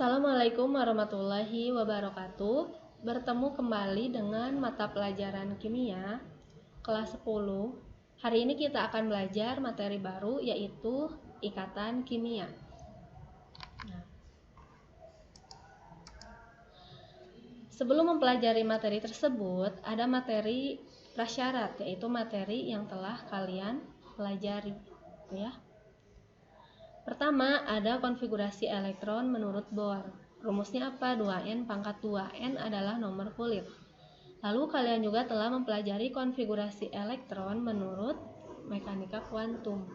Assalamualaikum warahmatullahi wabarakatuh. Bertemu kembali dengan mata pelajaran kimia kelas 10. Hari ini kita akan belajar materi baru yaitu ikatan kimia. Sebelum mempelajari materi tersebut, ada materi prasyarat yaitu materi yang telah kalian pelajari, ya. Pertama, ada konfigurasi elektron menurut Bohr. Rumusnya apa? 2N pangkat 2N adalah nomor kulit. Lalu kalian juga telah mempelajari konfigurasi elektron menurut mekanika kuantum.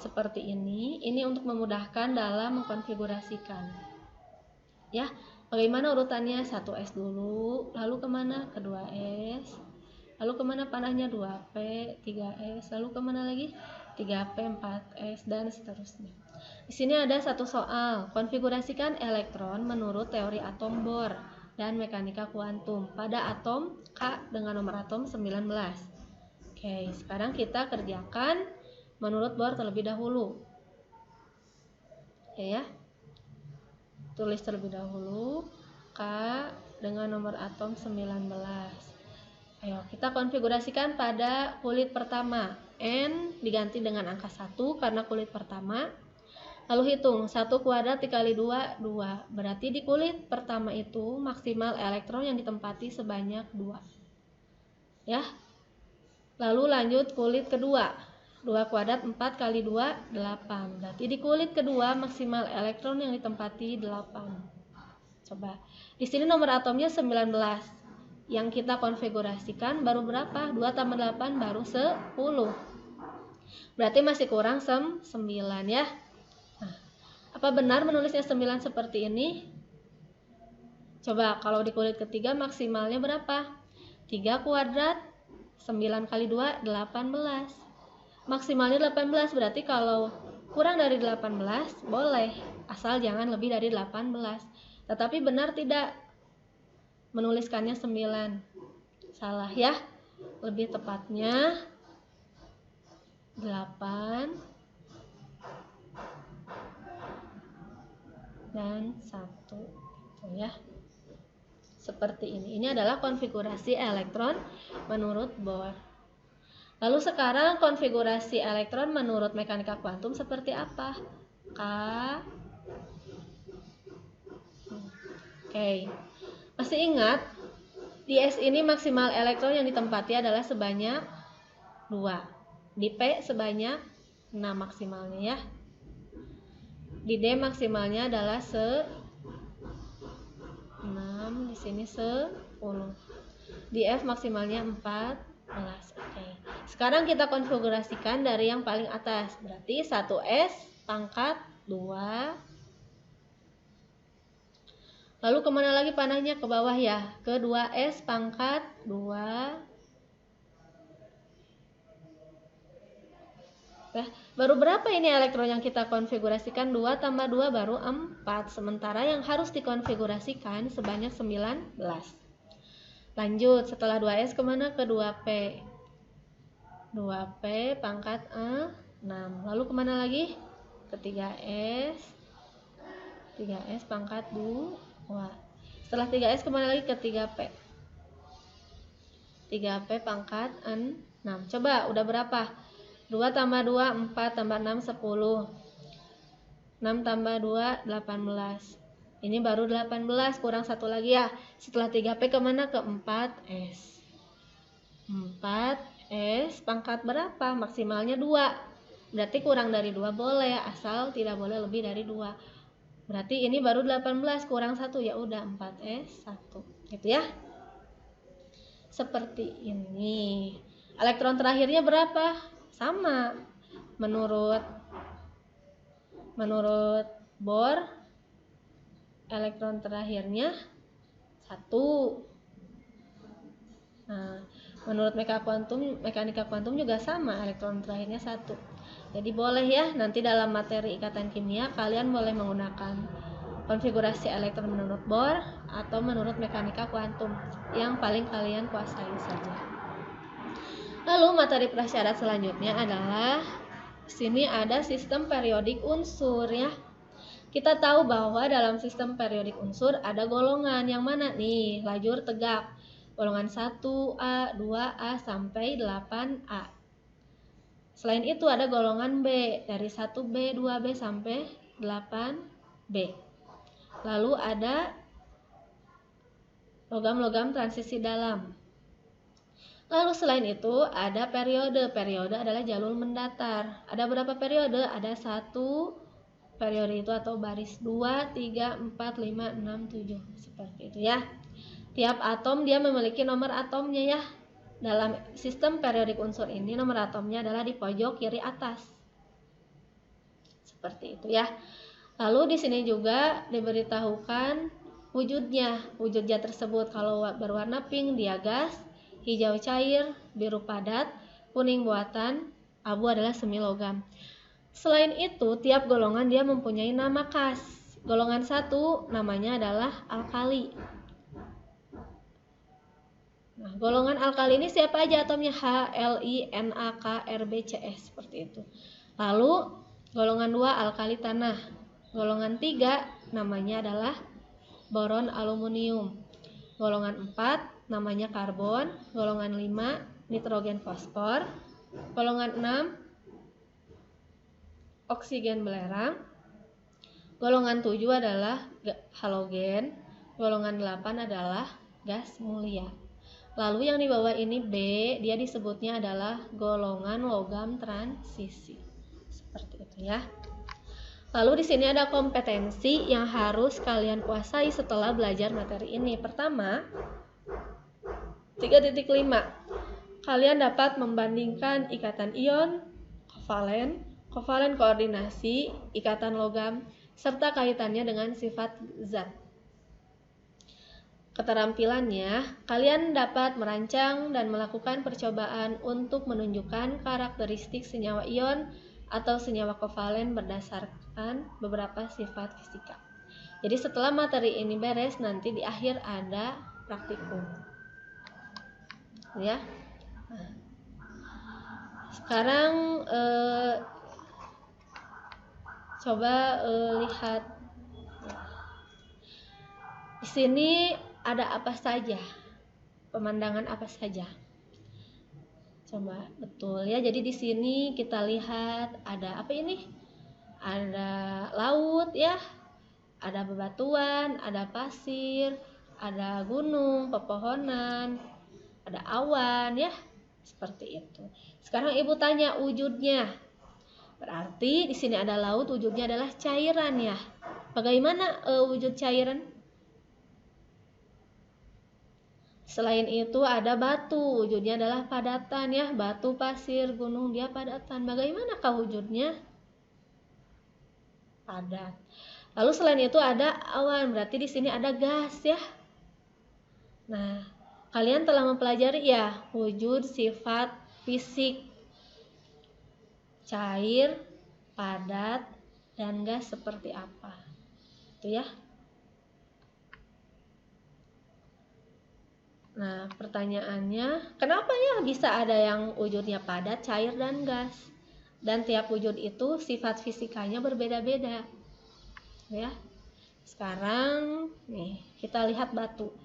Seperti ini untuk memudahkan dalam mengkonfigurasikan. Ya, bagaimana urutannya? 1S dulu, lalu kemana? Ke 2S, lalu kemana panahnya? 2P, 3S, lalu kemana lagi? 3P, 4S, dan seterusnya. Di sini ada satu soal, konfigurasikan elektron menurut teori atom Bohr dan mekanika kuantum pada atom K dengan nomor atom 19. Oke, sekarang kita kerjakan menurut Bohr terlebih dahulu. Oke ya. Tulis terlebih dahulu K dengan nomor atom 19. Ayo, kita konfigurasikan pada kulit pertama. N diganti dengan angka 1 karena kulit pertama. Lalu hitung 1 kuadrat dikali 2, 2. Berarti di kulit pertama itu maksimal elektron yang ditempati sebanyak 2. Ya. Lalu lanjut kulit kedua. 2 kuadrat 4 kali 2, 8. Berarti di kulit kedua maksimal elektron yang ditempati 8. Coba. Di sini nomor atomnya 19. Yang kita konfigurasikan baru berapa? 2 tambah 8 baru 10. Berarti masih kurang 9 ya. Nah, apa benar menulisnya 9 seperti ini? Coba kalau di kulit ketiga maksimalnya berapa? 3 kuadrat 9 kali 2, 18. Maksimalnya 18, berarti kalau kurang dari 18 boleh, asal jangan lebih dari 18. Tetapi benar tidak menuliskannya 9? Salah ya. Lebih tepatnya 8 dan 1 gitu ya. Seperti ini. Ini adalah konfigurasi elektron menurut Bohr. Lalu sekarang konfigurasi elektron menurut mekanika kuantum seperti apa? Oke. Masih ingat? Di S ini maksimal elektron yang ditempati adalah sebanyak 2. Di P sebanyak 6 maksimalnya ya. Di D maksimalnya adalah 6, di sini 10. Di F maksimalnya 14. Oke. Sekarang kita konfigurasikan dari yang paling atas. Berarti 1S pangkat 2. Lalu kemana lagi panahnya? Ke bawah ya. Ke 2S pangkat 2. Baru berapa ini elektron yang kita konfigurasikan? 2 tambah 2 baru 4. Sementara yang harus dikonfigurasikan sebanyak 19. Lanjut, setelah 2S kemana? Ke 2P. 2P pangkat 6. Lalu kemana lagi? Ke 3S. 3S pangkat 2. Setelah 3S kemana lagi? Ke 3P. 3P pangkat 6. Coba, udah berapa? 2 tambah 2, 4 tambah 6, 10. 6 tambah 2, 18. Ini baru 18, kurang 1 lagi ya. Setelah 3P kemana? Ke 4S. 4S pangkat berapa? Maksimalnya 2. Berarti kurang dari 2 boleh, asal tidak boleh lebih dari 2. Berarti ini baru 18, kurang 1, ya udah 4S 1. Gitu ya. Seperti ini. Elektron terakhirnya berapa? Sama. Menurut Bohr, elektron terakhirnya 1. Nah, menurut mekanika kuantum juga sama, elektron terakhirnya 1. Jadi boleh ya, nanti dalam materi ikatan kimia kalian boleh menggunakan konfigurasi elektron menurut Bohr atau menurut mekanika kuantum yang paling kalian kuasai saja. Lalu materi prasyarat selanjutnya adalah sini ada sistem periodik unsur ya. Kita tahu bahwa dalam sistem periodik unsur ada golongan yang mana nih? Lajur tegak. Golongan 1A, 2A sampai 8A. Selain itu ada golongan B dari 1B, 2B sampai 8B. Lalu ada logam-logam transisi dalam. Lalu selain itu ada periode. Periode adalah jalur mendatar. Ada berapa periode? Ada 1 periode itu atau baris 2, 3, 4, 5, 6, 7. Seperti itu ya. Tiap atom dia memiliki nomor atomnya ya. Dalam sistem periodik unsur ini nomor atomnya adalah di pojok kiri atas. Seperti itu ya. Lalu di sini juga diberitahukan wujudnya. Wujudnya tersebut kalau berwarna pink dia gas, hijau cair, biru padat, kuning buatan, abu adalah semi logam. Selain itu, tiap golongan dia mempunyai nama khas. Golongan 1 namanya adalah alkali. Nah, golongan alkali ini siapa aja atomnya? H, Li, Na, K, Rb, Cs seperti itu. Lalu golongan 2 alkali tanah. Golongan 3 namanya adalah boron aluminium. Golongan 4 namanya karbon. Golongan 5 nitrogen fosfor. Golongan 6 oksigen belerang. Golongan 7 adalah halogen. Golongan 8 adalah gas mulia. Lalu yang di bawah ini B, dia disebutnya adalah golongan logam transisi. Seperti itu ya. Lalu di sini ada kompetensi yang harus kalian kuasai setelah belajar materi ini. Pertama, 3.5. Kalian dapat membandingkan ikatan ion, kovalen koordinasi, ikatan logam, serta kaitannya dengan sifat zat. Keterampilannya, kalian dapat merancang dan melakukan percobaan untuk menunjukkan karakteristik senyawa ion atau senyawa kovalen berdasarkan beberapa sifat fisika. Jadi setelah materi ini beres, nanti di akhir ada praktikum. Ya. Nah, sekarang coba lihat di sini ada apa saja, pemandangan apa saja. Coba betul ya. Jadi di sini kita lihat ada apa ini? Ada laut ya, ada bebatuan, ada pasir, ada gunung, pepohonan, ada awan ya, seperti itu. Sekarang ibu tanya wujudnya. Berarti di sini ada laut, wujudnya adalah cairan ya. Bagaimana wujud cairan? Selain itu ada batu, wujudnya adalah padatan ya, batu, pasir, gunung dia padatan. Bagaimanakah wujudnya? Padat. Lalu selain itu ada awan, berarti di sini ada gas ya. Nah, kalian telah mempelajari ya wujud sifat fisik cair, padat, dan gas seperti apa. Itu ya. Nah, pertanyaannya, kenapa ya bisa ada yang wujudnya padat, cair, dan gas? Dan tiap wujud itu sifat fisikanya berbeda-beda. Ya. Sekarang nih, kita lihat batu.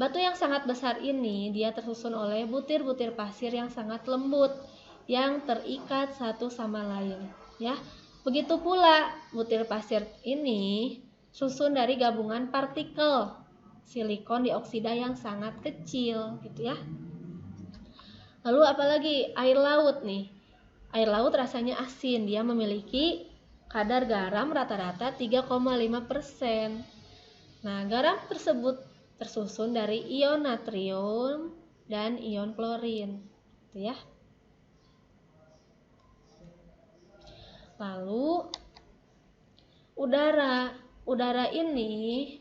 Batu yang sangat besar ini dia tersusun oleh butir-butir pasir yang sangat lembut yang terikat satu sama lain, ya. Begitu pula butir pasir ini susun dari gabungan partikel silikon dioksida yang sangat kecil gitu ya. Lalu apalagi air laut nih. Air laut rasanya asin, dia memiliki kadar garam rata-rata 3,5%. Nah, garam tersebut tersusun dari ion natrium dan ion klorin gitu ya. Lalu udara ini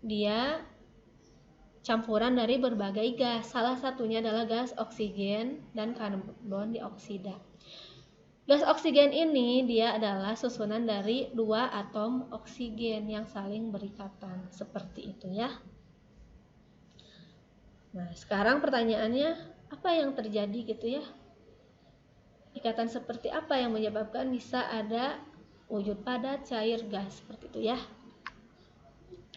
dia campuran dari berbagai gas. Salah satunya adalah gas oksigen dan karbon dioksida. Gas oksigen ini dia adalah susunan dari 2 atom oksigen yang saling berikatan. Seperti itu ya. Nah, sekarang pertanyaannya, apa yang terjadi gitu ya? Ikatan seperti apa yang menyebabkan bisa ada wujud padat, cair, gas, seperti itu ya.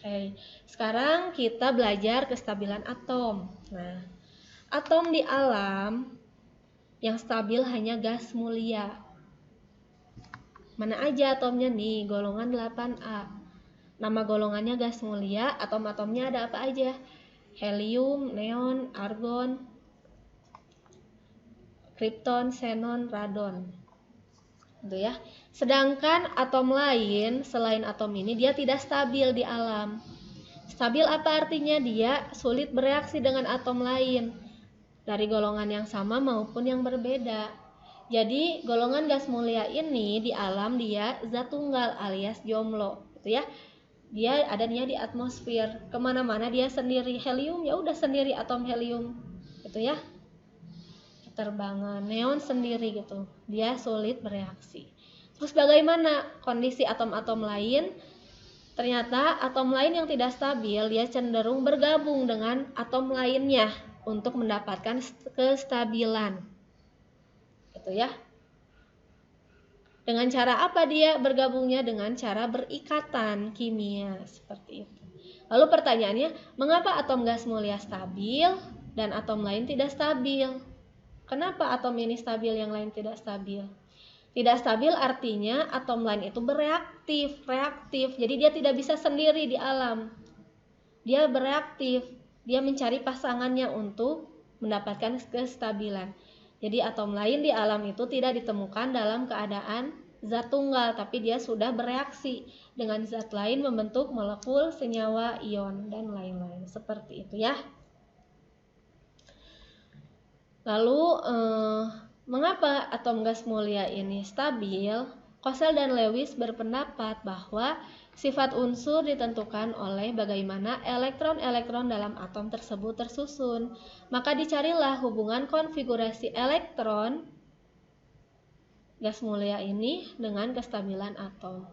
Oke, sekarang kita belajar kestabilan atom. Nah, atom di alam yang stabil hanya gas mulia. Mana aja atomnya nih? Golongan 8A. Nama golongannya gas mulia, atom-atomnya ada apa aja? Helium, neon, argon, kripton, xenon, radon. Gitu ya. Sedangkan atom lain selain atom ini dia tidak stabil di alam. Stabil apa artinya? Dia sulit bereaksi dengan atom lain dari golongan yang sama maupun yang berbeda. Jadi golongan gas mulia ini di alam dia zat tunggal alias jomblo, gitu ya. Dia adanya di atmosfer. Kemana-mana dia sendiri. Helium ya udah sendiri atom helium, gitu ya. Terbangan neon sendiri gitu, dia sulit bereaksi. Terus bagaimana kondisi atom-atom lain? Ternyata atom lain yang tidak stabil dia cenderung bergabung dengan atom lainnya untuk mendapatkan kestabilan, gitu ya. Dengan cara apa dia bergabungnya? Dengan cara berikatan kimia seperti itu. Lalu pertanyaannya, mengapa atom gas mulia stabil dan atom lain tidak stabil? Kenapa atom ini stabil, yang lain tidak stabil? Tidak stabil artinya atom lain itu bereaktif, reaktif. Jadi dia tidak bisa sendiri di alam. Dia bereaktif, dia mencari pasangannya untuk mendapatkan kestabilan. Jadi atom lain di alam itu tidak ditemukan dalam keadaan zat tunggal, tapi dia sudah bereaksi dengan zat lain membentuk molekul, senyawa, ion, dan lain-lain. Seperti itu ya. Lalu mengapa atom gas mulia ini stabil? Kossel dan Lewis berpendapat bahwa sifat unsur ditentukan oleh bagaimana elektron-elektron dalam atom tersebut tersusun. Maka dicarilah hubungan konfigurasi elektron gas mulia ini dengan kestabilan atom.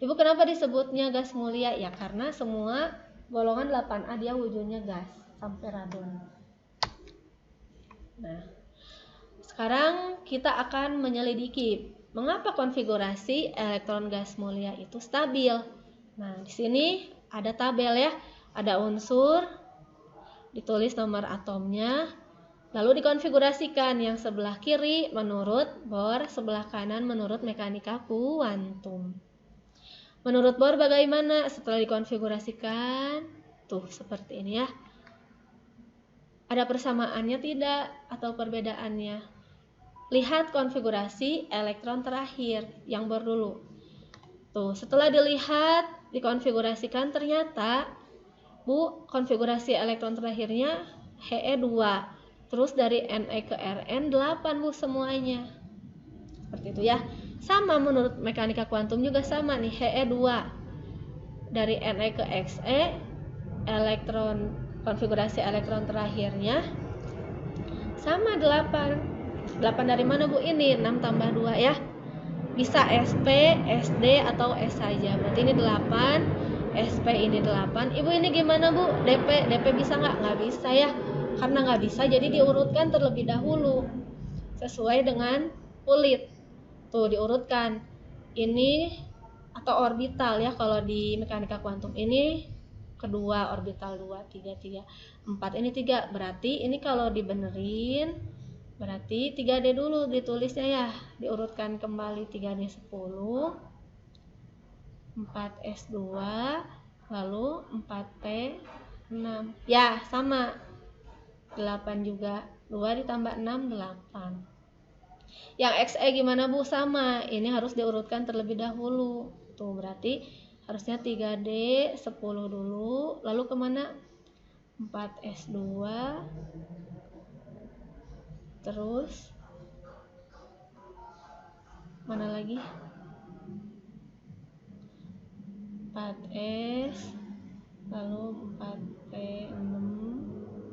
Ibu, kenapa disebutnya gas mulia? Ya karena semua golongan 8A dia wujudnya gas sampai radon. Nah, sekarang kita akan menyelidiki mengapa konfigurasi elektron gas mulia itu stabil. Nah, di sini ada tabel ya, ada unsur, ditulis nomor atomnya, lalu dikonfigurasikan yang sebelah kiri menurut Bohr, sebelah kanan menurut mekanika kuantum. Menurut Bohr bagaimana setelah dikonfigurasikan? Tuh, seperti ini ya. Ada persamaannya tidak atau perbedaannya? Lihat konfigurasi elektron terakhir yang Bohr dulu. Tuh, setelah dilihat, dikonfigurasikan, ternyata Bu, konfigurasi elektron terakhirnya He2. Terus dari Ne ke Rn 8 Bu semuanya. Seperti itu ya. Sama menurut mekanika kuantum juga sama nih, He2. Dari Ne ke Xe, elektron konfigurasi elektron terakhirnya sama 8. 8 dari mana Bu? Ini 6 tambah 2 ya. Bisa SP, SD atau S saja. Berarti ini 8, SP ini 8. Ibu ini gimana Bu? DP bisa nggak? Nggak bisa ya. Karena nggak bisa jadi diurutkan terlebih dahulu sesuai dengan kulit. Tuh diurutkan. Ini atau orbital ya kalau di mekanika kuantum. Ini kedua, orbital 2, 3, 3, 4, ini 3. Berarti ini kalau dibenerin berarti 3D dulu ditulisnya ya, diurutkan kembali 3D 10, 4S2, lalu 4P 6. Ya, sama. 8 juga. 2 ditambah 6 8. Yang XE gimana Bu? Sama. Ini harus diurutkan terlebih dahulu. Tuh berarti harusnya 3D 10 dulu, lalu kemana? 4S2, terus mana lagi? 4S, lalu 4P6,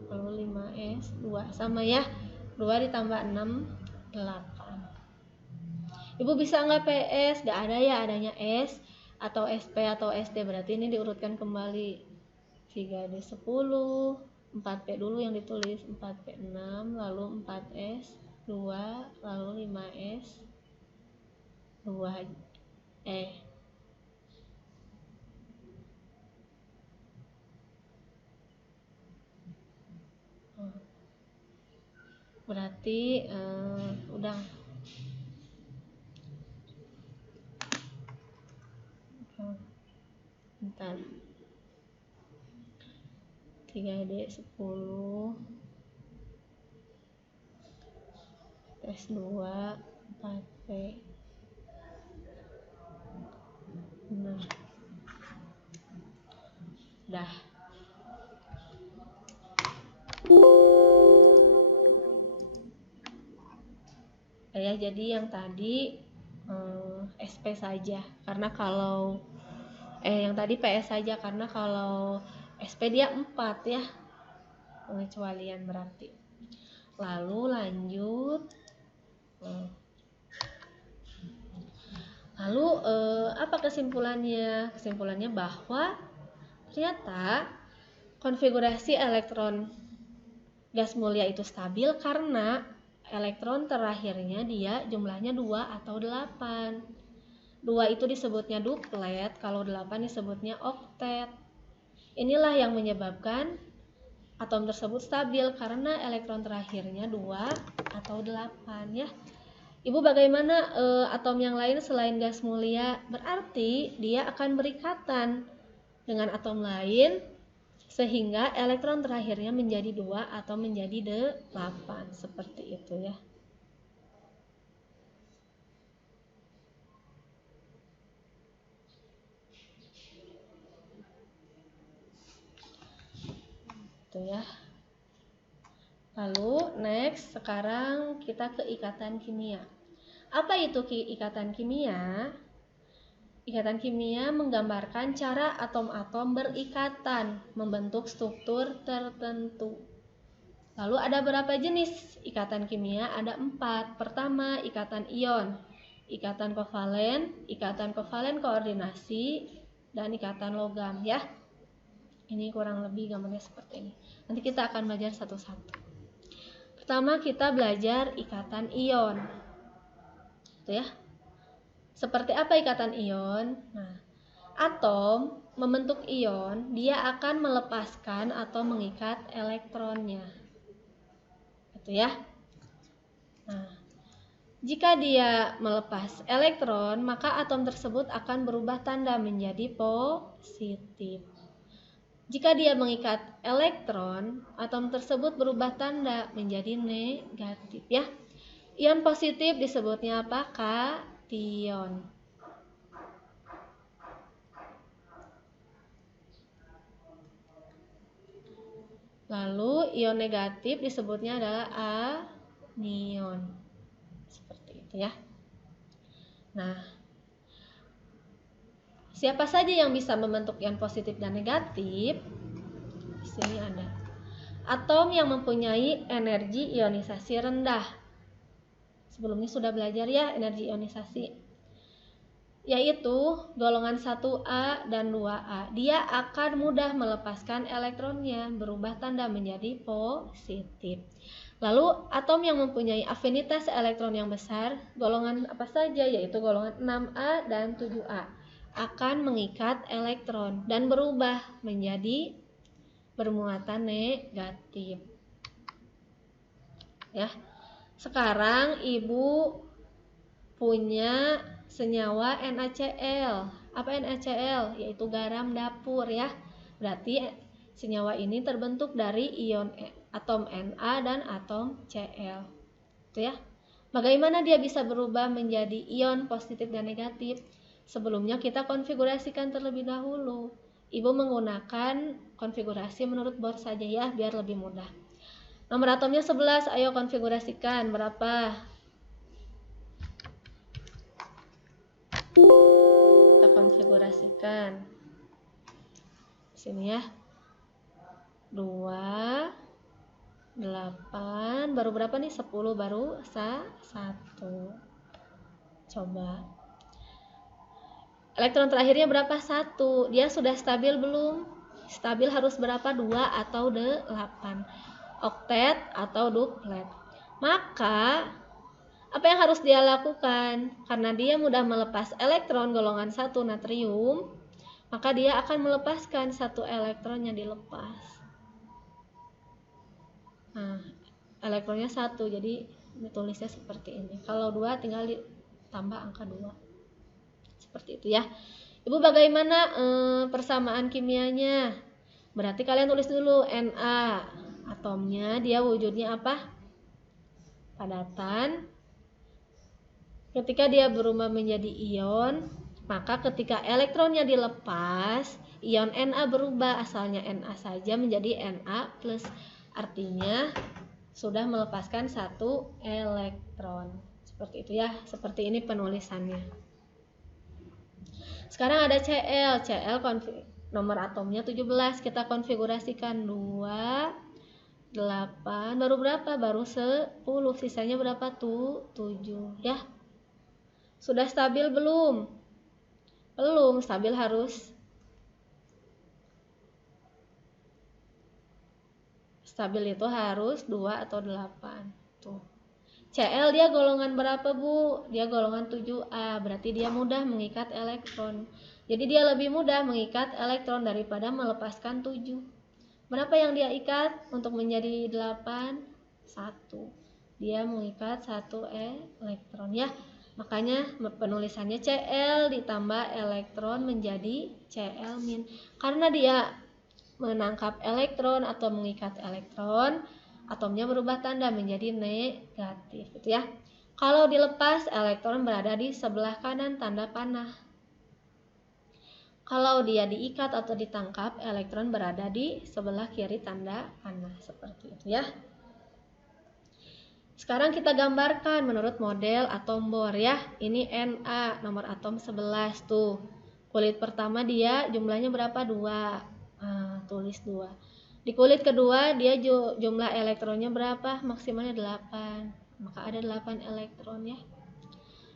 lalu 5S 2. Sama ya, 2 ditambah 6 8. Ibu bisa nggak PS? Nggak ada ya, adanya S atau SP atau SD. Berarti ini diurutkan kembali 3D 10, 4P dulu yang ditulis, 4P 6, lalu 4S 2, lalu 5S 2. Berarti udah. Bentar. 3D 10 S2 4P. Benar. Dah. Ya, jadi yang tadi SP saja, karena kalau yang tadi PS saja, karena kalau SP dia 4 ya, pengecualian berarti. Lalu lanjut. Lalu apa kesimpulannya? Kesimpulannya bahwa ternyata konfigurasi elektron gas mulia itu stabil karena elektron terakhirnya dia jumlahnya 2 atau 8. 2 itu disebutnya duplet, kalau 8 disebutnya oktet. Inilah yang menyebabkan atom tersebut stabil karena elektron terakhirnya 2 atau 8 ya. Ibu, bagaimana atom yang lain selain gas mulia? Berarti dia akan berikatan dengan atom lain sehingga elektron terakhirnya menjadi 2 atau menjadi 8, seperti itu ya. Itu ya. Lalu next, sekarang kita ke ikatan kimia. Apa itu ikatan kimia? Ikatan kimia menggambarkan cara atom-atom berikatan membentuk struktur tertentu. Lalu ada berapa jenis ikatan kimia? Ada 4. Pertama, ikatan ion, ikatan kovalen koordinasi, dan ikatan logam ya. Ini kurang lebih gambarnya seperti ini. Nanti kita akan belajar satu-satu. Pertama kita belajar ikatan ion. Itu ya. Seperti apa ikatan ion? Nah, atom membentuk ion, dia akan melepaskan atau mengikat elektronnya. Itu ya. Nah, jika dia melepas elektron, maka atom tersebut akan berubah tanda menjadi positif. Jika dia mengikat elektron, atom tersebut berubah tanda menjadi negatif ya. Ion positif disebutnya apa? Kation. Lalu ion negatif disebutnya adalah anion. Seperti itu ya. Nah, siapa saja yang bisa membentuk ion positif dan negatif? Di sini ada atom yang mempunyai energi ionisasi rendah. Sebelumnya sudah belajar ya energi ionisasi, yaitu golongan 1A dan 2A. Dia akan mudah melepaskan elektronnya, berubah tanda menjadi positif. Lalu atom yang mempunyai afinitas elektron yang besar, golongan apa saja, yaitu golongan 6A dan 7A, akan mengikat elektron dan berubah menjadi bermuatan negatif. Ya. Sekarang Ibu punya senyawa NaCl. Apa NaCl? Yaitu garam dapur ya. Berarti senyawa ini terbentuk dari ion atom Na dan atom Cl. Itu ya. Bagaimana dia bisa berubah menjadi ion positif dan negatif? Sebelumnya kita konfigurasikan terlebih dahulu. Ibu menggunakan konfigurasi menurut Bohr saja ya, biar lebih mudah. Nomor atomnya 11, ayo konfigurasikan. Berapa? Kita konfigurasikan. Sini ya. 2, 8, baru berapa nih? 10, baru 1. Coba. Elektron terakhirnya berapa? 1. Dia sudah stabil belum? Stabil harus berapa? 2 atau 8. Oktet atau duplet. Maka Apa yang harus dia lakukan? Karena dia mudah melepas elektron golongan 1 natrium, maka dia akan melepaskan 1 elektron yang dilepas. Nah, elektronnya 1, jadi ditulisnya seperti ini. Kalau 2 tinggal ditambah angka 2. Seperti itu ya. Ibu, bagaimana persamaan kimianya? Berarti kalian tulis dulu Na. Atomnya dia wujudnya apa? Padatan. Ketika dia berubah menjadi ion, maka ketika elektronnya dilepas, ion Na berubah, asalnya Na saja menjadi Na+. Artinya sudah melepaskan 1 elektron. Seperti itu ya, seperti ini penulisannya. Sekarang ada Cl. Cl nomor atomnya 17. Kita konfigurasikan 2, 8, baru berapa? Baru 10. Sisanya berapa tuh? 7 ya. Sudah stabil belum? Belum, stabil harus stabil itu harus 2 atau 8. Tuh. Cl dia golongan berapa, Bu? Dia golongan 7A, berarti dia mudah mengikat elektron. Jadi dia lebih mudah mengikat elektron daripada melepaskan 7. Berapa yang dia ikat untuk menjadi 8? 1. Dia mengikat 1 elektron ya. Makanya penulisannya Cl ditambah elektron menjadi Cl-. Karena dia menangkap elektron atau mengikat elektron, atomnya berubah tanda menjadi negatif, gitu ya. Kalau dilepas, elektron berada di sebelah kanan tanda panah. Kalau dia diikat atau ditangkap, elektron berada di sebelah kiri tanda panah, seperti itu ya. Sekarang kita gambarkan menurut model atom Bohr ya. Ini Na, nomor atom 11 tuh. Kulit pertama dia jumlahnya berapa? 2. Nah, tulis 2. Di kulit kedua dia jumlah elektronnya berapa? Maksimalnya 8. Maka ada 8 elektron ya.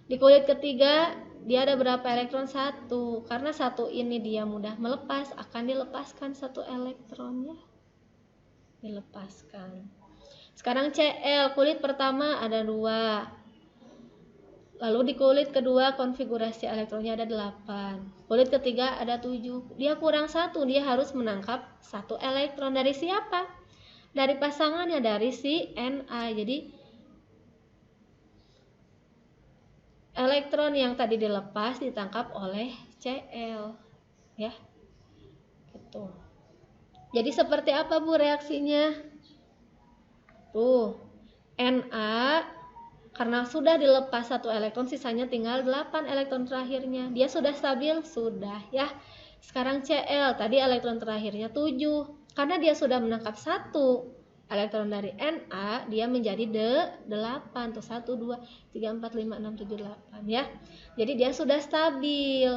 Di kulit ketiga dia ada berapa elektron? 1. Karena 1 ini dia mudah melepas, akan dilepaskan 1 elektron ya. Dilepaskan. Sekarang Cl, kulit pertama ada 2. Lalu di kulit kedua konfigurasi elektronnya ada 8. Kulit ketiga ada 7. Dia kurang 1, dia harus menangkap 1 elektron. Dari siapa? Dari pasangannya, dari si Na. Jadi elektron yang tadi dilepas ditangkap oleh Cl. Ya. Gitu. Jadi seperti apa, Bu, reaksinya? Tuh, Na karena sudah dilepas 1 elektron, sisanya tinggal 8 elektron terakhirnya. Dia sudah stabil? Sudah ya. Sekarang Cl, tadi elektron terakhirnya 7. Karena dia sudah menangkap 1 elektron dari Na, dia menjadi 8. Tuh 1, 2, 3, 4, 5, 6, 7, 8 ya. Jadi dia sudah stabil.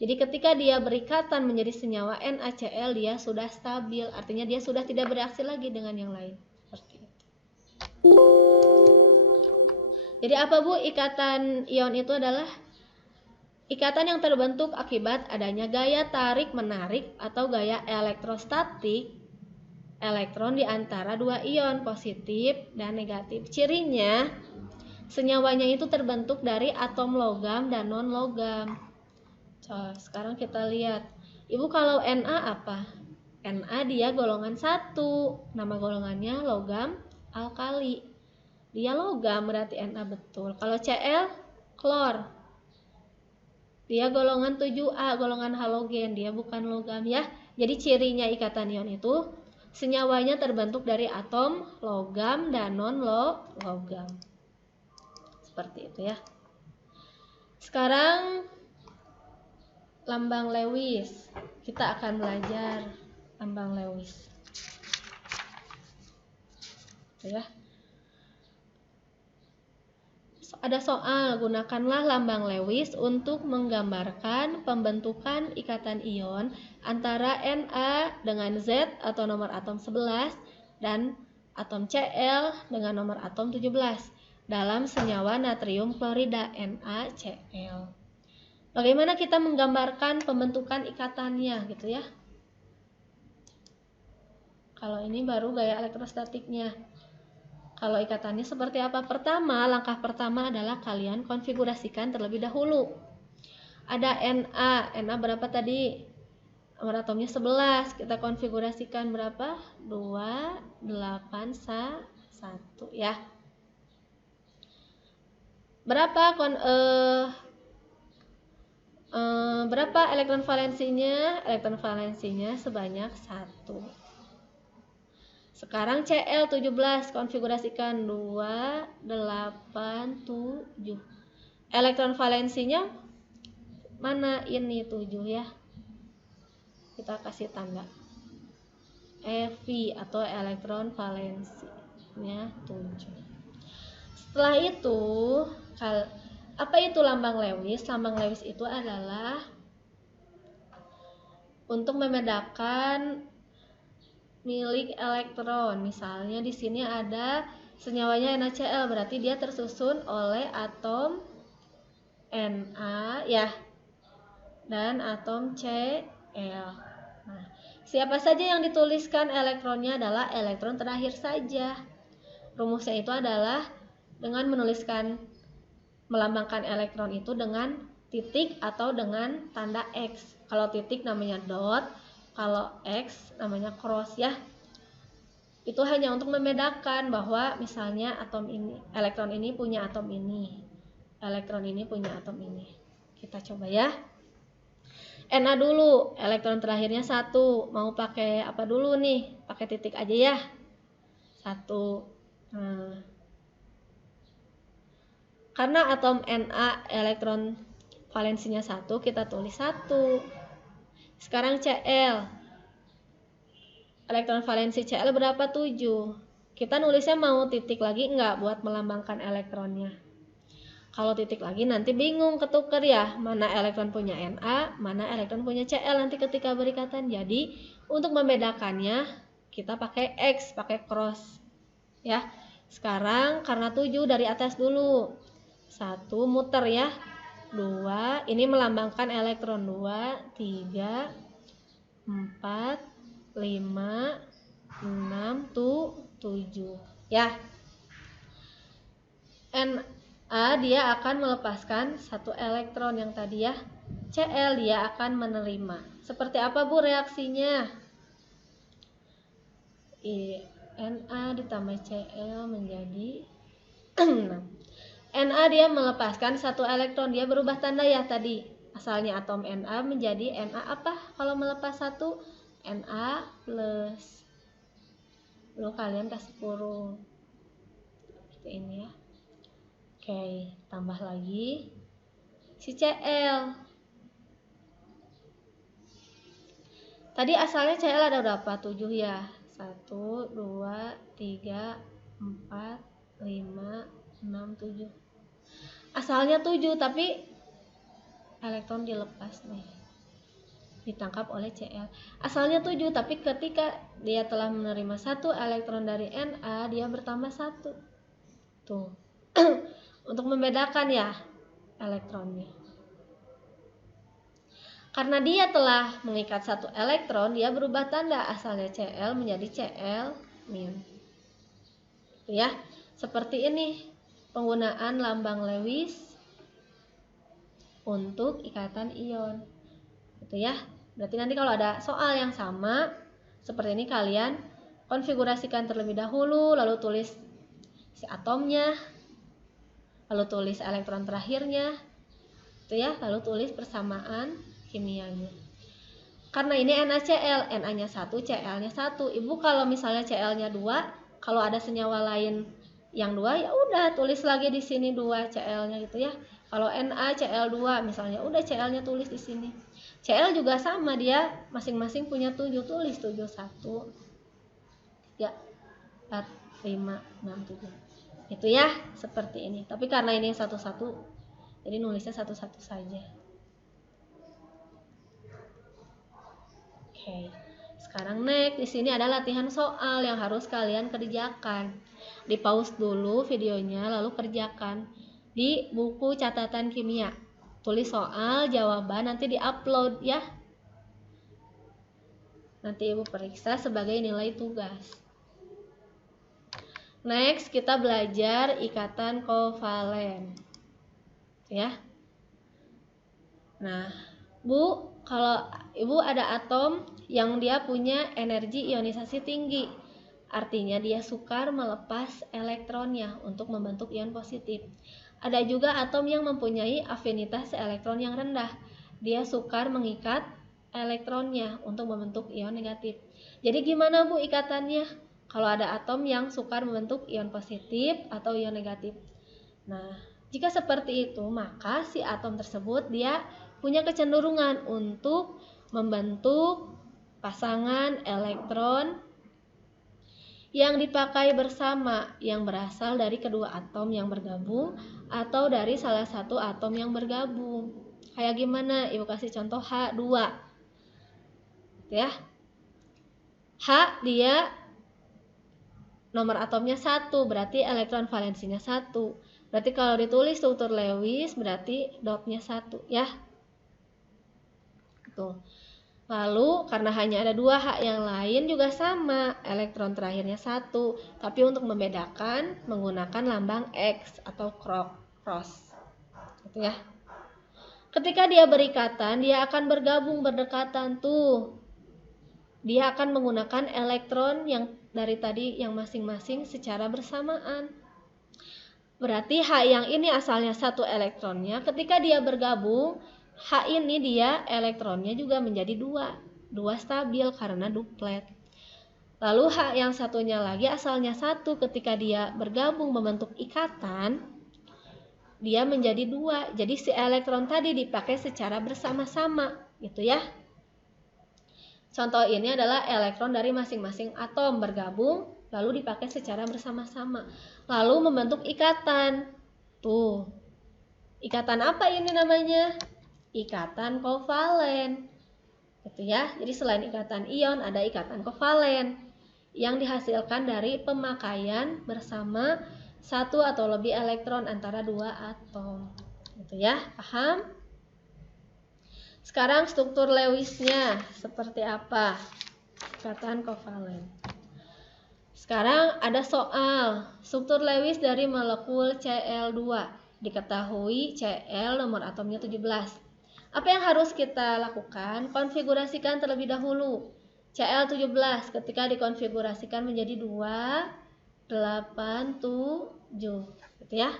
Jadi ketika dia berikatan menjadi senyawa NaCl, dia sudah stabil. Artinya dia sudah tidak bereaksi lagi dengan yang lain. Jadi apa, Bu? Ikatan ion itu adalah ikatan yang terbentuk akibat adanya gaya tarik-menarik atau gaya elektrostatik elektron di antara 2 ion, positif dan negatif. Cirinya, senyawanya itu terbentuk dari atom logam dan non-logam. Sekarang kita lihat. Ibu, kalau Na apa? Na dia golongan 1. Nama golongannya logam alkali. Dia logam, berarti Na betul. Kalau Cl, klor. Dia golongan 7A, golongan halogen. Dia bukan logam ya. Jadi cirinya ikatan ion itu senyawanya terbentuk dari atom logam dan non-logam. Seperti itu ya. Sekarang lambang Lewis. Kita akan belajar lambang Lewis. Ya. Ada soal, gunakanlah lambang Lewis untuk menggambarkan pembentukan ikatan ion antara Na dengan Z atau nomor atom 11 dan atom Cl dengan nomor atom 17 dalam senyawa natrium klorida NaCl. Bagaimana kita menggambarkan pembentukan ikatannya gitu ya. Kalau ini baru gaya elektrostatiknya. Kalau ikatannya seperti apa? Pertama, langkah pertama adalah kalian konfigurasikan terlebih dahulu. Ada Na berapa tadi? Nomor atomnya 11. Kita konfigurasikan berapa? 2, 8, 1 ya. Berapa elektron valensinya? Elektron valensinya sebanyak 1. Sekarang Cl17 konfigurasikan 2, 8, 7. Elektron valensinya mana? Ini 7 ya. Kita kasih tanda Ev atau elektron valensinya 7. Setelah itu, apa itu lambang Lewis? Lambang Lewis itu adalah untuk membedakan milik elektron. Misalnya di sini ada senyawanya NaCl, berarti dia tersusun oleh atom Na ya dan atom Cl. Nah, siapa saja yang dituliskan elektronnya adalah elektron terakhir saja. Rumusnya itu adalah dengan menuliskan melambangkan elektron itu dengan titik atau dengan tanda X. Kalau titik namanya dot, kalau X namanya cross ya. Itu hanya untuk membedakan bahwa misalnya atom ini, elektron ini punya atom ini, elektron ini punya atom ini. Kita coba ya. Na dulu, elektron terakhirnya 1. Mau pakai apa dulu nih? Pakai titik aja ya. 1. Nah, karena atom Na elektron valensinya 1, kita tulis 1. Sekarang Cl. Elektron valensi Cl berapa? 7. Kita nulisnya mau titik lagi enggak buat melambangkan elektronnya. Kalau titik lagi nanti bingung, ketuker ya, mana elektron punya Na, mana elektron punya Cl nanti ketika berikatan. Jadi untuk membedakannya kita pakai X, pakai cross ya. Sekarang karena 7 dari atas dulu, 1 muter ya, 2 ini melambangkan elektron, 2, 3, 4, 5, 6, 7 ya. Na dia akan melepaskan 1 elektron yang tadi ya. Cl dia akan menerima. Seperti apa Bu reaksinya? Na ditambah Cl menjadi 6. Na dia melepaskan 1 elektron, dia berubah tanda ya tadi. Asalnya atom Na menjadi Na apa? Kalau melepas 1 Na plus. Lalu kalian kasih kurung. Seperti ini ya. Oke, tambah lagi si Cl. Tadi asalnya Cl ada berapa? 7 ya. 1, 2, 3, 4, 5, 6, 7. Asalnya 7 tapi elektron dilepas nih. Ditangkap oleh Cl. Asalnya 7 tapi ketika dia telah menerima 1 elektron dari Na, dia bertambah 1. Tuh. Untuk membedakan ya elektronnya. Karena dia telah mengikat 1 elektron, dia berubah tanda, asalnya Cl menjadi Cl-. Ya, seperti ini penggunaan lambang Lewis untuk ikatan ion. Gitu ya. Berarti nanti kalau ada soal yang sama seperti ini, kalian konfigurasikan terlebih dahulu, lalu tulis si atomnya, lalu tulis elektron terakhirnya, itu ya, lalu tulis persamaan kimianya. Karena ini NaCl, Na-nya 1, Cl-nya 1. Ibu kalau misalnya Cl-nya 2, kalau ada senyawa lain yang 2 ya udah tulis lagi di sini 2 Cl-nya gitu ya. Kalau NaCl2 misalnya, udah Cl-nya tulis di sini. Cl juga sama, dia masing-masing punya 7, tulis 7 1 3 4 5 6 7. Itu ya, seperti ini. Tapi karena ini satu-satu, jadi nulisnya satu-satu saja. Oke. Sekarang next, di sini ada latihan soal yang harus kalian kerjakan. Di pause dulu videonya, lalu kerjakan di buku catatan kimia. Tulis soal, jawaban, nanti di-upload ya. Nanti Ibu periksa sebagai nilai tugas. Next, kita belajar ikatan kovalen. Ya. Nah, Bu, kalau Ibu ada atom yang dia punya energi ionisasi tinggi. Artinya dia sukar melepas elektronnya untuk membentuk ion positif. Ada juga atom yang mempunyai afinitas elektron yang rendah. Dia sukar mengikat elektronnya untuk membentuk ion negatif. Jadi gimana Bu ikatannya? Kalau ada atom yang sukar membentuk ion positif atau ion negatif. Nah, jika seperti itu, maka si atom tersebut dia punya kecenderungan untuk membentuk pasangan elektron yang dipakai bersama yang berasal dari kedua atom yang bergabung atau dari salah satu atom yang bergabung. Kayak gimana? Ibu kasih contoh H2. Ya. H dia nomor atomnya 1, berarti elektron valensinya 1. Berarti kalau ditulis struktur Lewis berarti dotnya 1 ya. Tuh. Lalu karena hanya ada 2 H yang lain juga sama, elektron terakhirnya 1, tapi untuk membedakan menggunakan lambang X atau cross. Gitu ya. Ketika dia berikatan, dia akan bergabung berdekatan tuh. Dia akan menggunakan elektron yang dari tadi yang masing-masing secara bersamaan. Berarti H yang ini asalnya 1 elektronnya, ketika dia bergabung, H ini dia elektronnya juga menjadi 2 stabil karena duplet. Lalu H yang satunya lagi asalnya 1, ketika dia bergabung membentuk ikatan, dia menjadi 2. Jadi si elektron tadi dipakai secara bersama-sama, gitu ya. Contoh ini adalah elektron dari masing-masing atom bergabung lalu dipakai secara bersama-sama. Lalu membentuk ikatan. Tuh. Ikatan apa ini namanya? Ikatan kovalen. Gitu ya. Jadi selain ikatan ion ada ikatan kovalen yang dihasilkan dari pemakaian bersama satu atau lebih elektron antara 2 atom. Gitu ya. Paham? Sekarang struktur Lewisnya seperti apa? Ikatan kovalen. Sekarang ada soal struktur Lewis dari molekul Cl2. Diketahui Cl nomor atomnya 17. Apa yang harus kita lakukan? Konfigurasikan terlebih dahulu. Cl17 ketika dikonfigurasikan menjadi 2, 8, 7. Gitu ya.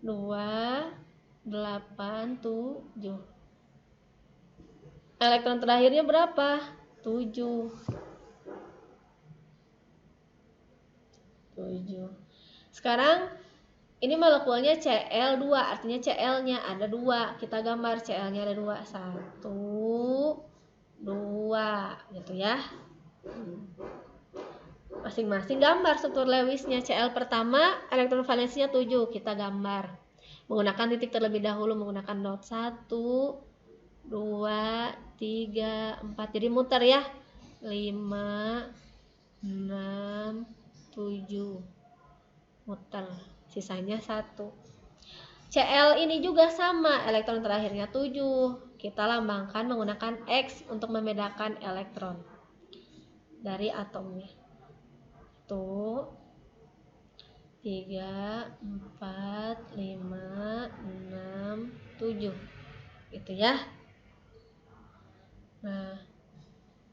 2, 8, 7. Elektron terakhirnya berapa? 7. Sekarang ini molekulnya Cl2, artinya Cl-nya ada 2. Kita gambar Cl-nya ada 2. 1, 2 gitu ya. Masing-masing gambar struktur Lewisnya. Cl pertama elektron valensinya 7. Kita gambar. Menggunakan titik terlebih dahulu, menggunakan dot 1, 2, 3, 4. Jadi muter ya. 5, 6, 7. Muter. Sisanya 1. Cl ini juga sama, elektron terakhirnya 7. Kita lambangkan menggunakan X untuk membedakan elektron dari atomnya. Tuh. 3, 4, 5, 6, 7 gitu ya. Nah,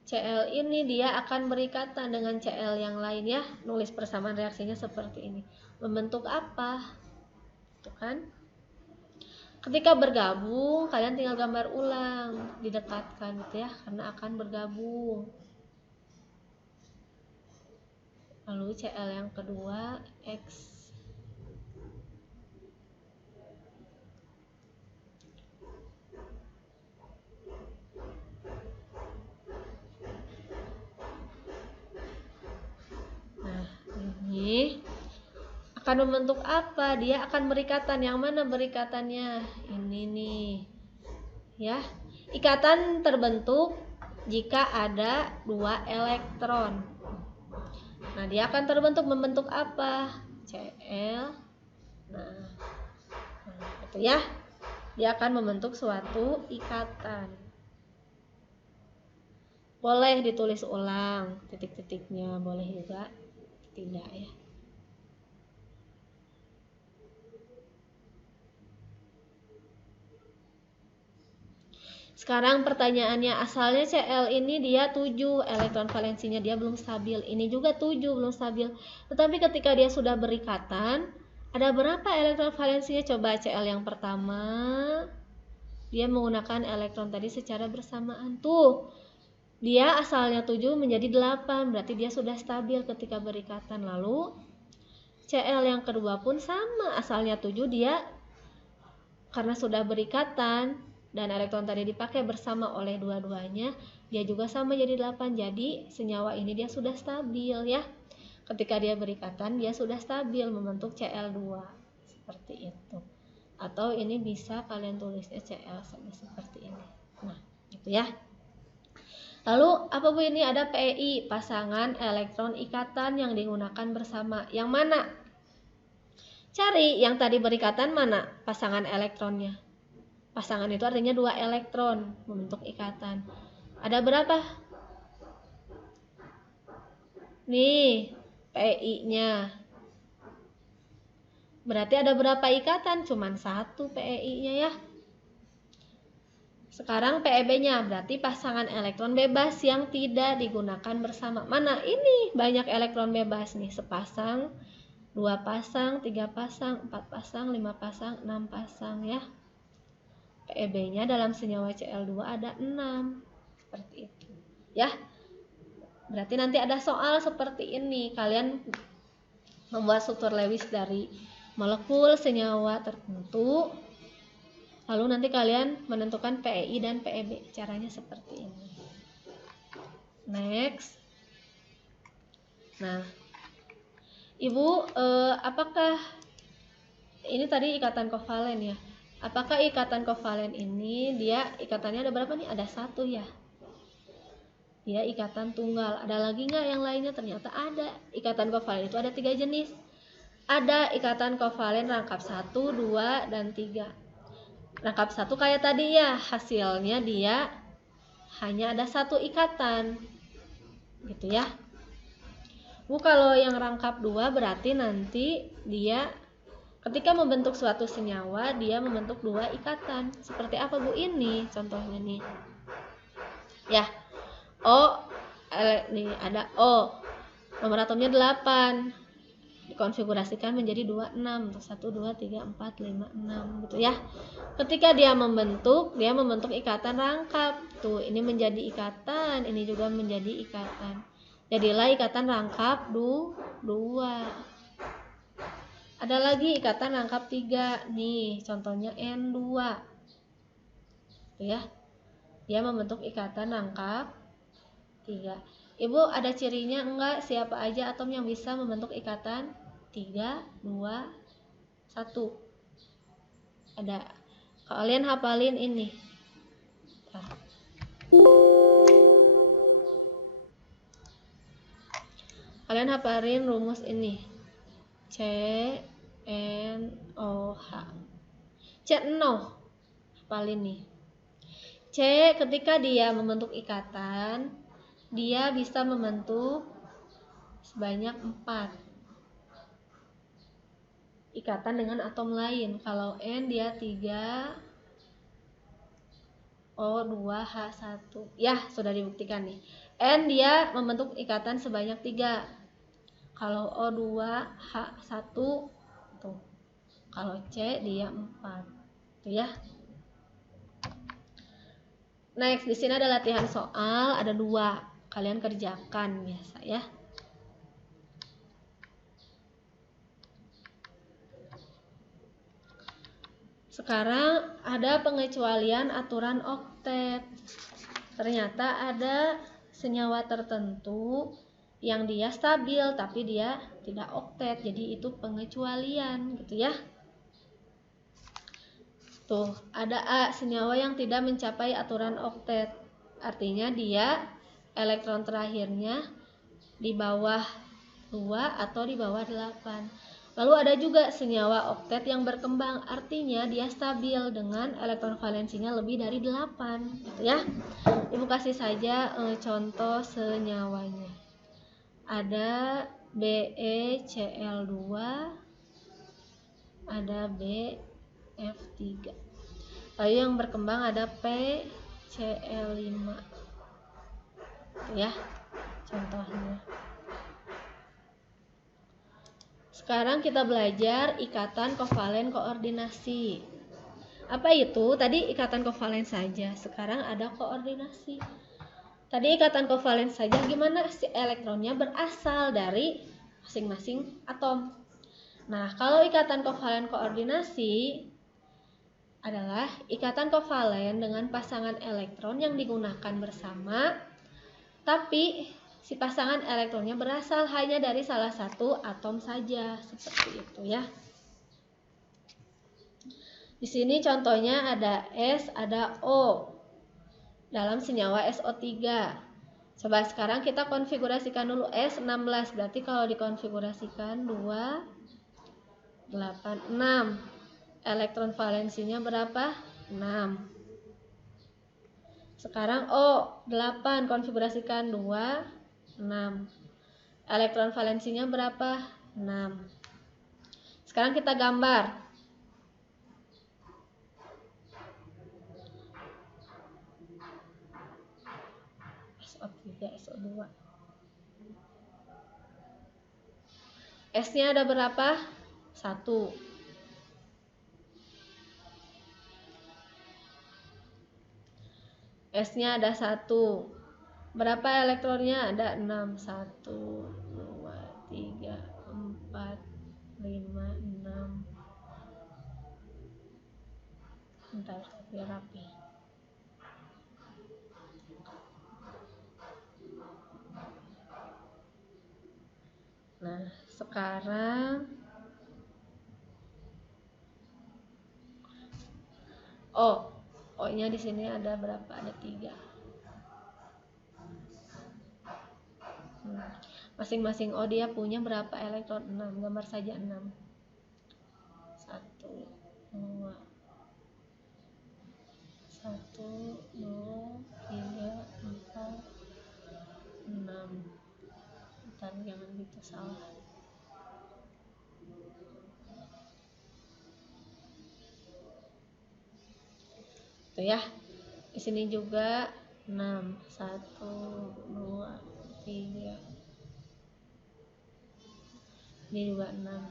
Cl ini dia akan berikatan dengan Cl yang lain ya. Nulis persamaan reaksinya seperti ini. Membentuk apa? Tuh kan? Ketika bergabung, kalian tinggal gambar ulang, didekatkan gitu ya, karena akan bergabung. Lalu Cl yang kedua X. Nah, ini akan membentuk apa? Dia akan berikatan. Yang mana berikatannya? Ini nih. Ya. Ikatan terbentuk jika ada 2 elektron. Nah, dia akan terbentuk membentuk apa? Cl. Nah, itu ya. Dia akan membentuk suatu ikatan. Boleh ditulis ulang titik-titiknya, boleh juga tidak ya. Sekarang pertanyaannya, asalnya Cl ini dia 7, elektron valensinya dia belum stabil. Ini juga 7, belum stabil. Tetapi ketika dia sudah berikatan, ada berapa elektron valensinya? Coba Cl yang pertama, dia menggunakan elektron tadi secara bersamaan. Tuh, dia asalnya 7 menjadi 8, berarti dia sudah stabil ketika berikatan. Lalu Cl yang kedua pun sama, asalnya 7, dia karena sudah berikatan dan elektron tadi dipakai bersama oleh dua-duanya, dia juga sama jadi 8. Jadi senyawa ini dia sudah stabil ya. Ketika dia berikatan dia sudah stabil membentuk Cl2 seperti itu. Atau ini bisa kalian tulisnya Cl saja seperti ini. Nah, gitu ya. Lalu apa Bu, ini ada PEI, pasangan elektron ikatan yang digunakan bersama. Yang mana? Cari yang tadi berikatan mana pasangan elektronnya. Pasangan itu artinya 2 elektron membentuk ikatan. Ada berapa? Nih, PEI-nya. Berarti ada berapa ikatan? Cuman 1 PEI-nya ya. Sekarang PEB-nya, berarti pasangan elektron bebas yang tidak digunakan bersama. Mana? Ini banyak elektron bebas nih, sepasang, 2 pasang, 3 pasang, 4 pasang, 5 pasang, 6 pasang ya. PEB-nya dalam senyawa Cl2 ada 6. Seperti itu. Ya. Berarti nanti ada soal seperti ini. Kalian membuat struktur Lewis dari molekul senyawa tertentu. Lalu nanti kalian menentukan PEI dan PEB. Caranya seperti ini. Next. Nah, Ibu, apakah ini tadi ikatan kovalen ya? Apakah ikatan kovalen ini dia ikatannya ada berapa nih? Ada 1 ya. Dia ikatan tunggal. Ada lagi nggak yang lainnya? Ternyata ada. Ikatan kovalen itu ada 3 jenis. Ada ikatan kovalen rangkap 1, 2, dan 3. Rangkap 1 kayak tadi ya, hasilnya dia hanya ada 1 ikatan. Gitu ya. Bu, kalau yang rangkap 2 berarti nanti dia ketika membentuk suatu senyawa, dia membentuk 2 ikatan. Seperti apa Bu? Ini contohnya nih. Ya, O, nih ada O. Nomor atomnya 8. Dikonfigurasikan menjadi 26. 1, 2, 3, 4, 5, 6 gitu ya. Ketika dia membentuk ikatan rangkap. Tuh, ini menjadi ikatan, ini juga menjadi ikatan. Jadilah ikatan rangkap 2. Ada lagi ikatan rangkap 3. Nih, contohnya N2. Tuh ya. Dia membentuk ikatan rangkap 3. Ibu, ada cirinya enggak? Siapa aja atom yang bisa membentuk ikatan 3, 2, 1? Ada. Kalian hafalin ini. Kalian hafalin rumus ini. CNOH. C0. Hafalin nih. C ketika dia membentuk ikatan, dia bisa membentuk sebanyak 4 ikatan dengan atom lain. Kalau N dia 3, O2H1. Ya, sudah dibuktikan nih. N dia membentuk ikatan sebanyak 3. Kalau O2H1 tuh. Kalau C dia 4. Tuh ya. Next, di sini ada latihan soal, ada 2. Kalian kerjakan biasa ya. Sekarang ada pengecualian aturan oktet. Ternyata ada senyawa tertentu yang dia stabil tapi dia tidak oktet. Jadi itu pengecualian gitu ya. Tuh, ada A, senyawa yang tidak mencapai aturan oktet. Artinya dia elektron terakhirnya di bawah 2 atau di bawah 8. Lalu ada juga senyawa oktet yang berkembang, artinya dia stabil dengan elektron valensinya lebih dari 8, gitu ya. Ibu kasih saja contoh senyawanya. Ada BeCl2, ada BF3. Lalu yang berkembang ada PCl5. Itu ya contohnya. Sekarang kita belajar ikatan kovalen koordinasi. Apa itu? Tadi ikatan kovalen saja. Sekarang ada koordinasi. Tadi ikatan kovalen saja, gimana si elektronnya berasal dari masing-masing atom. Nah, kalau ikatan kovalen koordinasi adalah ikatan kovalen dengan pasangan elektron yang digunakan bersama, tapi si pasangan elektronnya berasal hanya dari salah satu atom saja, seperti itu ya. Di sini contohnya ada S, ada O dalam senyawa SO3. Coba sekarang kita konfigurasikan dulu S16, berarti kalau dikonfigurasikan 2, 8, 6. Elektron valensinya berapa? 6. Sekarang O, 8, konfigurasikan 2, 6. Elektron valensinya berapa? 6. Sekarang kita gambar. SO3, SO2. S-nya ada berapa? 1. S-nya ada 1. Berapa elektronnya? Ada 6. 1, 2, 3, 4, 5, 6. Bentar, biar rapi. Nah, sekarang O-nya di sini ada berapa? Ada 3. Masing-masing O dia punya berapa elektron? 6. Gambar saja 6. 1, 2, 3, 4, 6. Bentar, jangan gitu, salah. Tuh ya. Di sini juga 6. 1, 2, 3. Ini juga 6.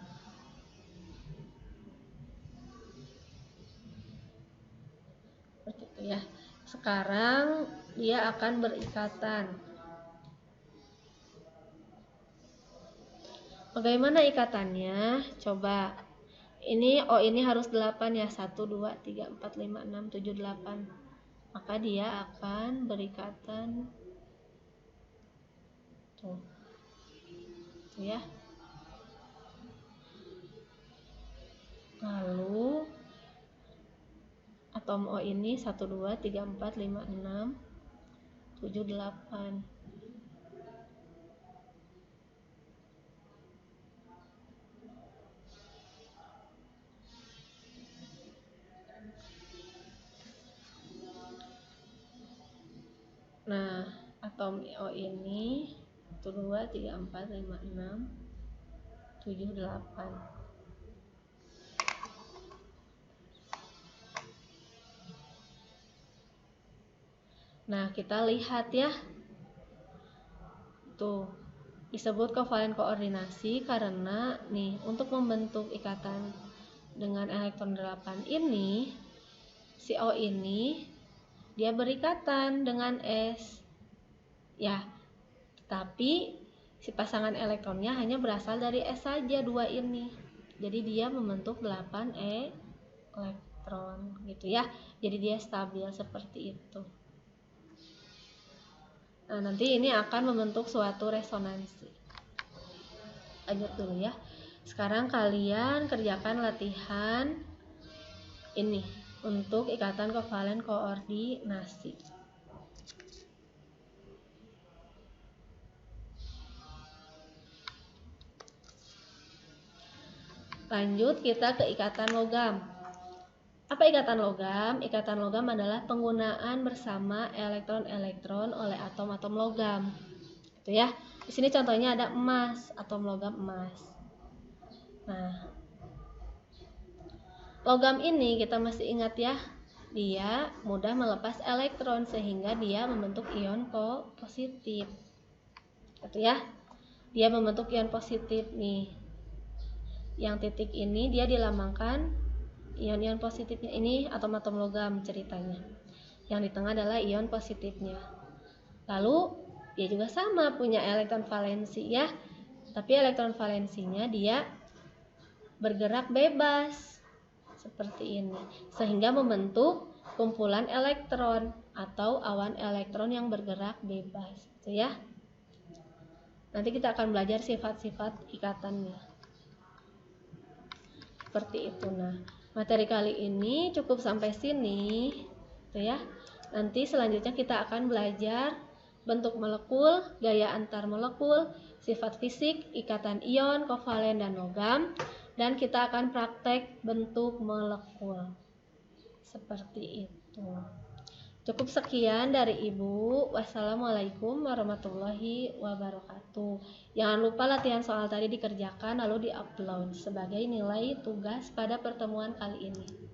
Seperti itu ya. Sekarang dia akan berikatan. Bagaimana ikatannya? Coba. Ini ini harus 8 ya. 1, 2, 3, 4, 5, 6, 7, 8. Maka dia akan berikatan tuh. Tuh ya. Lalu atom O ini 1, 2, 3, 4, 5, 6, 7, 8. Nah, atom O ini 1, 2, 3, 4, 5, 6, 7, 8. Nah, kita lihat ya. Tuh, disebut kovalen koordinasi karena nih, untuk membentuk ikatan dengan elektron 8 ini, si O ini dia berikatan dengan S. Ya, tapi si pasangan elektronnya hanya berasal dari S saja, 2 ini. Jadi dia membentuk 8 elektron gitu ya. Jadi dia stabil seperti itu. Nah, nanti ini akan membentuk suatu resonansi. Lanjut dulu ya. Sekarang kalian kerjakan latihan ini untuk ikatan kovalen koordinasi. Lanjut kita ke ikatan logam. Apa ikatan logam? Ikatan logam adalah penggunaan bersama elektron-elektron oleh atom-atom logam. Itu ya. Di sini contohnya ada emas, atom logam emas. Nah, logam ini kita masih ingat ya, dia mudah melepas elektron sehingga dia membentuk ion positif. Gitu ya. Dia membentuk ion positif nih. Yang titik ini dia dilambangkan ion-ion positifnya, ini atom-atom logam ceritanya. Yang di tengah adalah ion positifnya. Lalu dia juga sama punya elektron valensi ya. Tapi elektron valensinya dia bergerak bebas seperti ini, sehingga membentuk kumpulan elektron atau awan elektron yang bergerak bebas, gitu ya. Nanti kita akan belajar sifat-sifat ikatannya. Seperti itu. Nah, materi kali ini cukup sampai sini, gitu ya. Nanti selanjutnya kita akan belajar bentuk molekul, gaya antar molekul, sifat fisik, ikatan ion, kovalen dan logam, dan kita akan praktek bentuk molekul. Seperti itu. Cukup sekian dari Ibu. Wassalamualaikum warahmatullahi wabarakatuh. Jangan lupa latihan soal tadi dikerjakan lalu diupload sebagai nilai tugas pada pertemuan kali ini.